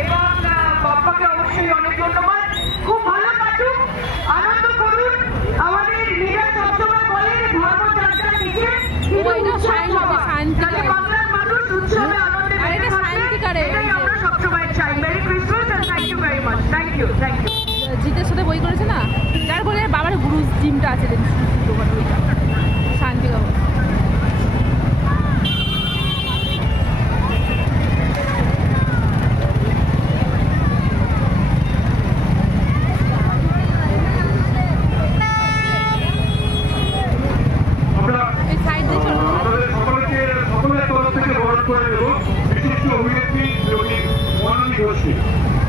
এবং বাপ্পাকে অবশ্যই অনেক ধন্যবাদ। খুব ভালো কাটুক, আনন্দ করুন। আমাদের লিডার সবসময় বলেন ধর্মযাত্রা নিচে বাংলার মানুষ উৎসবে আনন্দে মেতে থাকবে, এটাই আমরা সবসময় চাই। Merry Christmas and thank you very much. Thank you. জিতের সাথে বই করেছে না, যার বলে বাবার গুরু জিমটা আছে শান্তিগড়।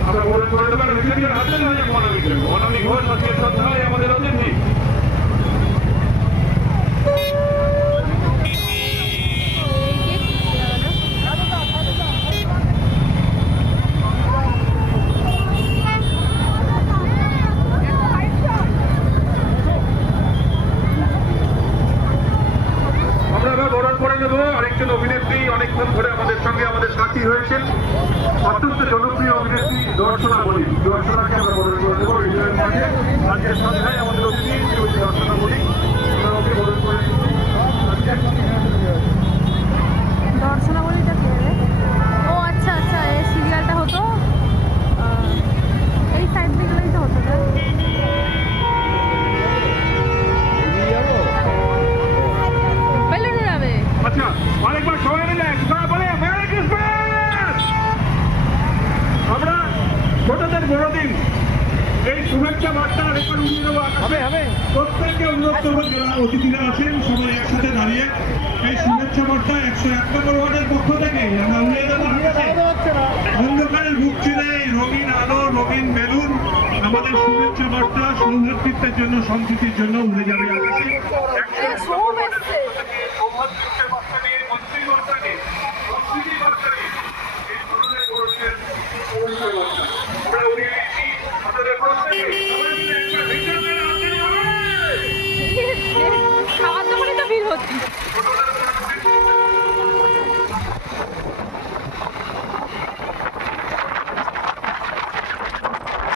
আমরা বরণ করে দেবো বিজেপির হাতে নয় মনোনী ঘোষ আজকে শ্রদ্ধায় আমাদের অতিথি। আমরা এবার বরণ করে নেবো আরেকজন অভিনেত্রী, অনেকক্ষণ ধরে আমাদের সঙ্গে আমাদের সাথী হয়েছেন, অত্যন্ত জনপ্রিয় অভিনেত্রী দর্শনা বলি। দর্শনাকে আমরা বরণ করে দেবো বিজয়ের মাঝে। আজকের সন্ধ্যায় আমাদের অতিথি দর্শনা বলি, আমরা ওকে বরণ করে দর্শনা বলিটা কে? ও আচ্ছা আচ্ছা, এই সিরিয়ালটা হতো এই সাইড দিয়ে গেলেই তো হতো না? বেলুন উড়াবে। আচ্ছা অনেকবার সবাই মিলে বলে মেরি ক্রিসমাস। আমরা ছোটদের বড়দিন এই শুভেচ্ছা বার্তা রেকর্ড উড়িয়ে দেবো আকাশে। প্রত্যেককে অনুরোধ করবো যারা অতিথিরা আছেন সবাই একসাথে দাঁড়িয়ে এই শুভেচ্ছা বার্তা 101 নম্বর ওয়ার্ডের পক্ষ থেকে আমরা উড়িয়ে দেবো আকাশে। অন্ধকারের বুক চিরে রঙিন আলো, রঙিন বেলুন আমাদের শুভেচ্ছা বার্তা সৌভাতৃত্বের জন্য, সম্প্রীতির জন্য উড়ে যাবে আকাশে। সৌভাতৃত্বের বার্তা নিয়ে মন্ত্রী বার্তা নিয়ে সংস্কৃতি বার্তা নিয়ে এই ধরনের বড়দের পরিচয় বার্তা আমরা উড়িয়ে দিচ্ছি আপনাদের প্রত্যেকে। খাওয়ার দোকানে তো ভিড় হচ্ছে।